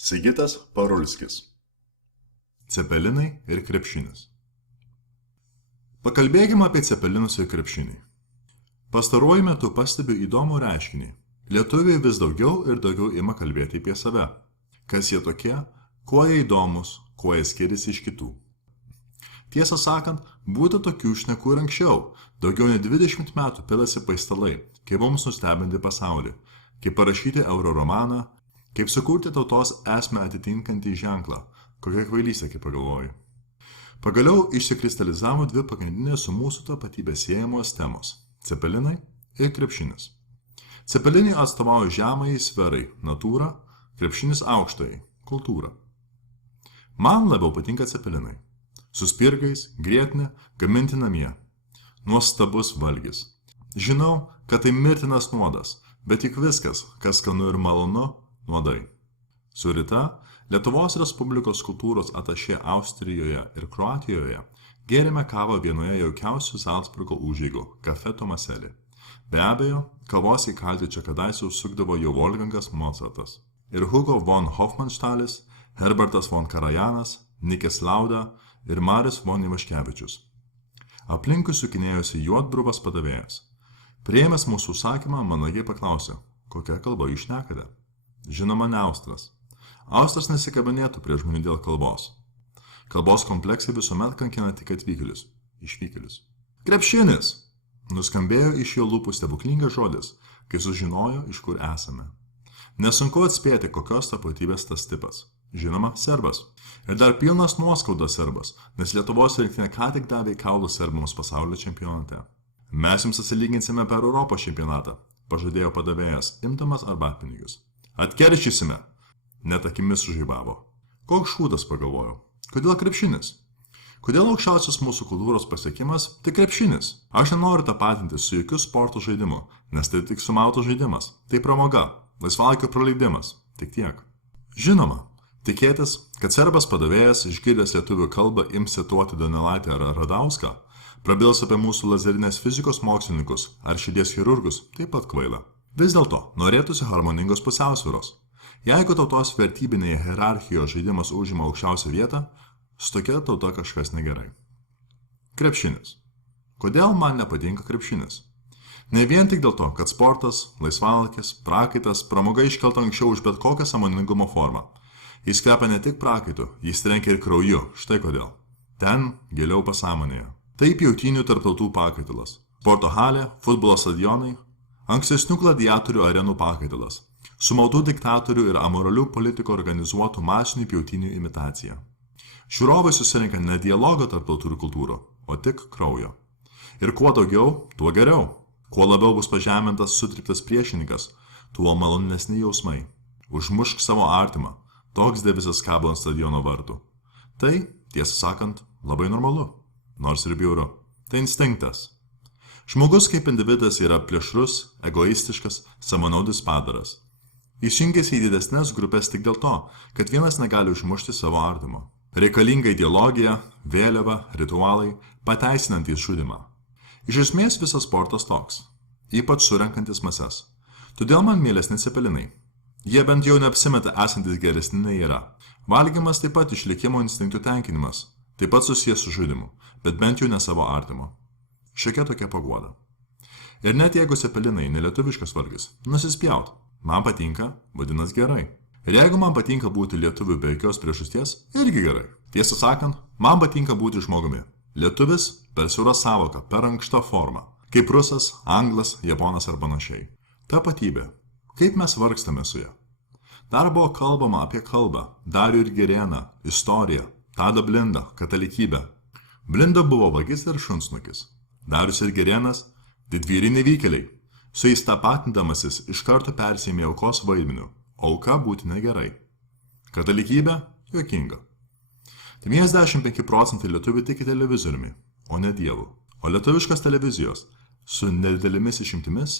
Sigitas Parulskis. Cepelinai ir krepšinis. Pakalbėkime apie cepelinus ir krepšinį. Pastaruoju metu pastebiu įdomų reiškinį. Lietuviai vis daugiau ir daugiau ima kalbėti apie save. Kas jie tokie, kuo jie įdomus, kuo jie skiriasi iš kitų. Tiesą sakant, būtų tokių šnekų ir anksčiau. Daugiau nei 20 metų pilasi paistalai, kaip mums nustebinti pasaulį, kaip parašyti euro romaną, kaip sukurti tautos esmę atitinkantį ženklą. Kokia kvailystė, kaip pagalvoju. Pagaliau išsikristalizavo dvi pagrindinės su mūsų tapatybė siejamos temos – cepelinai ir krepšinis. Cepelinai atstovauja žemąjį sferai – natūrą, krepšinis aukštajai – kultūrą. Man labiau patinka cepelinai. Su spirgais, grietinė, gaminti namie. Nuostabus valgis. Žinau, kad tai mirtinas nuodas, bet tik viskas, kas skanu ir malonu, nuodai. Su Rita, Lietuvos Respublikos kultūros atašė Austrijoje ir Kroatijoje, gėrėme kavą vienoje jaukiausių Zalcburgo užeigų – Cafe Tomaselli. Be abejo, kavos įkalti čia kadaise užsukdavo jau Wolfgangas Mozartas. Ir Hugo von Hofmannstalis, Herbertas von Karajanas, Nikis Lauda ir Marius von Ivaškevičius. Aplinkui sukinėjosi juodbruvas padavėjas. Priėmęs mūsų užsakymą, managiai paklausė, kokia kalba jūs šnekate. Žinoma, ne austras. Austras nesikabinėtų prie žmonių dėl kalbos. Kalbos kompleksai visuomet kankina tik atvykėlius, išvykėlius. Krepšinis! Nuskambėjo iš jo lūpų stebuklingas žodis, kai sužinojo, iš kur esame. Nesunku atspėti, kokios tapatybės tas tipas. Žinoma, serbas. Ir dar pilnas nuoskaudos serbas, nes Lietuvos rinktinė ką tik davė kaulus serbams pasaulio čempionate. Mes jums atsilyginsime per Europos čempionatą, pažadėjo padavėjas, imdamas arbatpinigius. Atkeršysime! Net akimis sužaibavo. Koks šūdas, pagalvojau. Kodėl krepšinis? Kodėl aukščiausias mūsų kultūros pasiekimas tai krepšinis? Aš nenoriu tapatintis su jokiu sporto žaidimu, nes tai tik sumautas žaidimas. Tai pramoga, laisvalaikio praleidimas. Tik tiek. Žinoma, tikėtis, kad serbas padavėjas išgirdęs lietuvių kalbą ims cituoti Donelaitį ar Radauską, prabils apie mūsų lazerinės fizikos mokslininkus ar širdies chirurgus, taip pat kvaila. Vis dėlto, norėtųsi harmoningos pusiausvyros. Jeigu tautos vertybinėje hierarchijoje žaidimas užima aukščiausią vietą, su tokia tauta kažkas negerai. Krepšinis. Kodėl man nepatinka krepšinis? Ne vien tik dėl to, kad sportas, laisvalakis, prakaitas, pramoga iškelta anksčiau už bet kokią sąmoningumo formą. Jis kvepia ne tik prakaitu, jis trenkia ir krauju, štai kodėl. Ten, giliau pasąmonėje. Tai pjautynių tarptautų pakaitalas. Sporto halė, futbolo stadionai, ankstesnių gladiatorių arenų pakaitalas. Sumautų diktatorių ir amoralių politikų organizuotų masinių pjautynių imitacija. Žiūrovai susirenka ne dialogo tarp tautų ir kultūrų, o tik kraujo. Ir kuo daugiau, tuo geriau. Kuo labiau bus pažemintas, sutriptas priešininkas, tuo malonesni jausmai. Užmušk savo artimą, toks devizas kabo ant stadiono vartų. Tai, tiesą sakant, labai normalu, nors ir bjauru. Tai instinktas. Žmogus kaip individas yra plėšrus, egoistiškas, sąmonaudis padaras. Jis jungiasi į didesnės grupės tik dėl to, kad vienas negali užmušti savo artimo. Reikalinga ideologija, vėliava, ritualai, pateisinantys žudimą. Iš esmės visas sportas toks, ypač surenkantis mases. Todėl man mielesni cepelinai. Jie bent jau neapsimeta esantis geresni nei yra. Valgymas taip pat išlikimo instinktų tenkinimas, taip pat susijęs su žudimu, bet bent jau ne savo artimo. Šiokia tokia paguoda. Ir net jeigu cepelinai nelietuviškas valgis, nusispjaut. Man patinka, vadinas gerai. Ir jeigu man patinka būti lietuviu be jokios priežasties, irgi gerai. Tiesą sakant, man patinka būti žmogumi. Lietuvis per siaurą sąvoką, per ankštą formą. Kaip rusas, anglas, japonas ar panašiai. Tapatybė. Kaip mes vargstame su ja. Dar buvo kalbama apie kalbą, Darių ir Girėną, istoriją, Tadą Blindą, katalikybę. Blinda buvo vagis ir šunsnukis. Darius ir Girėnas – didvyriai nevykėliai. Su jais tapatindamasis iš karto persėmė aukos vaidmeniu. Auka būti negerai. Katalikybė – juokinga. 95% lietuvių tiki televizoriumi, o ne dievu. O lietuviškas televizijos, su nedidelėmis išimtimis,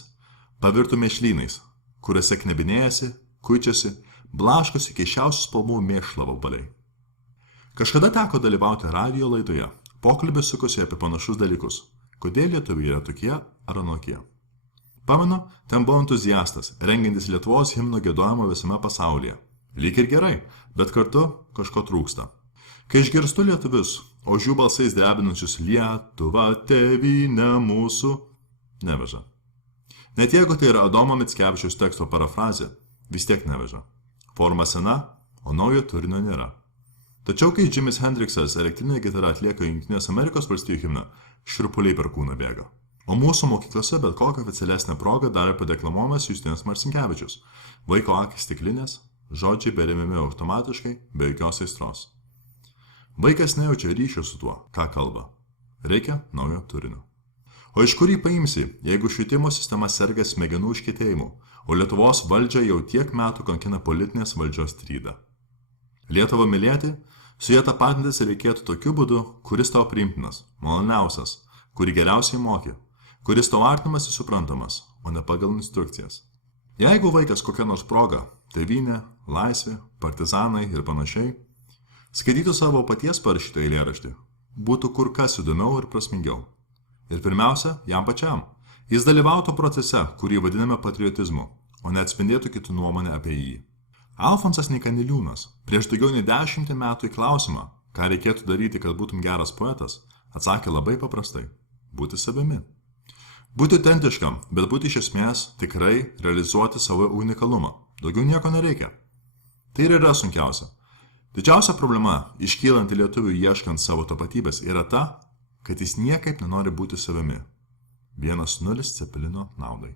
pavirtų mėšlynais, kuriuose knebinėjasi, kuičiasi, blaškosi keiščiausių spalvų mėšlavo baliai. Kažkada teko dalyvauti radijo laidoje. Pokalbis sukosi apie panašus dalykus. Kodėl lietuviai yra tokie ar anokie? Pamenu, ten buvo entuziastas, rengiantis Lietuvos himno giedojimo visame pasaulyje. Lyg ir gerai, bet kartu kažko trūksta. Kai išgirstu lietuvius, o jų balsais drebinančius Lietuva, tėvynė mūsų, neveža. Net jeigu tai yra Adomo Mickevičiaus teksto parafrazė, vis tiek neveža. Forma sena, o naujo turinio nėra. Tačiau kai Jimis Hendriksas elektrinė gitara atlieka Jungtinės Amerikos valstijų himną, šiurpuliai per kūną bėga. O mūsų mokyklose bet kokią oficialesnę progą dar padeklamuojamas Justinas Marcinkevičius. Vaiko akys stiklinės, žodžiai beremiami automatiškai, be jokios aistros. Vaikas nejaučia ryšio su tuo, ką kalba. Reikia naujo turinio. O iš kur jį paimsi, jeigu švietimo sistema serga smegenų užkietėjimu, o Lietuvos valdžia jau tiek metų kankina politinės valdžios trydą? Lietuvą mylėti, su jie tapatintis reikėtų tokiu būdu, kuris tau priimtinas, maloniausias, kurį geriausiai moki, kuris tau artimas ir suprantamas, o ne pagal instrukcijas. Jeigu vaikas kokia nors proga, tėvynė, laisvė, partizanai ir panašiai, skaitytų savo paties parašytą eilėraštį, būtų kur kas įdomiau ir prasmingiau. Ir pirmiausia, jam pačiam. Jis dalyvautų procese, kurį vadiname patriotizmu, o neatspindėtų kitų nuomonę apie jį. Alfonsas Nyka Niliūnas prieš daugiau nei 10 metų į klausimą, ką reikėtų daryti, kad būtum geras poetas, atsakė labai paprastai – būti savimi. Būti autentiškam, bet būti iš esmės tikrai realizuoti savo unikalumą. Daugiau nieko nereikia. Tai ir yra sunkiausia. Didžiausia problema, iškylanti lietuvių ieškant savo tapatybės, yra ta, kad jis niekaip nenori būti savimi. 1-0 Cepelino naudai.